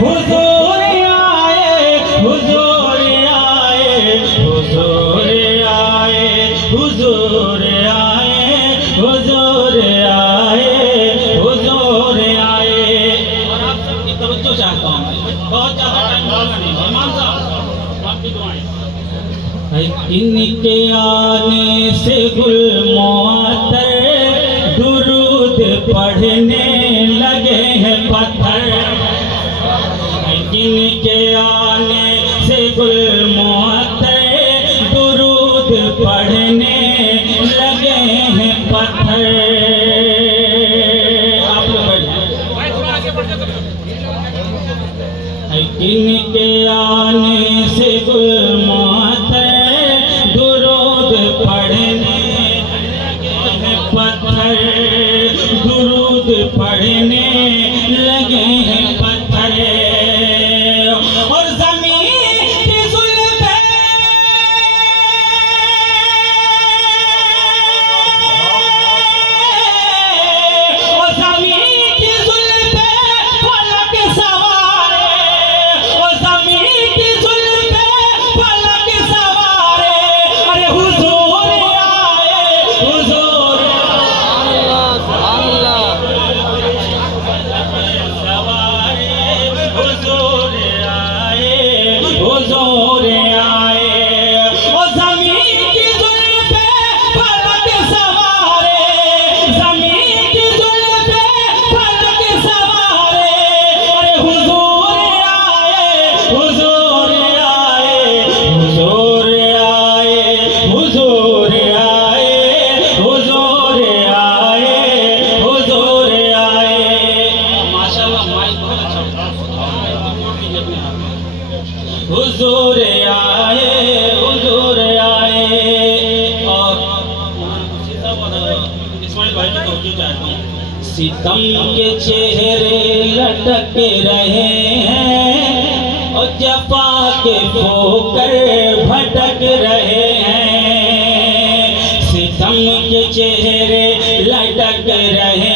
हुजूर आए, हुजूर आए, हुजूर आए, हुजूर आए, हुजूर आए, हुजूर आए। और आप सबकी तवज्जो चाहता हूँ, बहुत ज़्यादा टाइम नहीं, इमाम साहब आपकी दुआएं। इनके आने से गुल मुअत्तर दुरूद पढ़ने लगे हैं पत्थर। इनके आने से गुल मुअत्तर दुरूद पढ़ने लगे हैं पत्थर। आप लोग इनके आने से गुल मुअत्तर दुरूद पढ़ने लगे हैं पत्थर, दुरूद पढ़ने लगे हैं पत्थर। और ज़मीन की ज़ुल्फ़े और ज़मीन की ज़ुल्फ़े फलक सवारे, और ज़मीन की ज़ुल्फ़े फलक सवारे। अरे हुजूर आए, हुजूर हुजूर आए, हुजूर आए। और ज़मीन की ज़ुल्फ़े फलक सवारे, ज़मीन की ज़ुल्फ़े फलक सवारे। अरे हुजूर आए, हुजूर आए, हुजूर आए, हुजूर आए, हुजूर आए, हुजूर आए। माशाअल्लाह माइक बहुत अच्छा हुजूर आए, हुजूर आए। और इस्माइल भाई की तवज्जो चाहता हूँ। सितम के चेहरे लटक रहे हैं और जफा के ठोकर भटक रहे हैं। सितम के चेहरे लटक रहे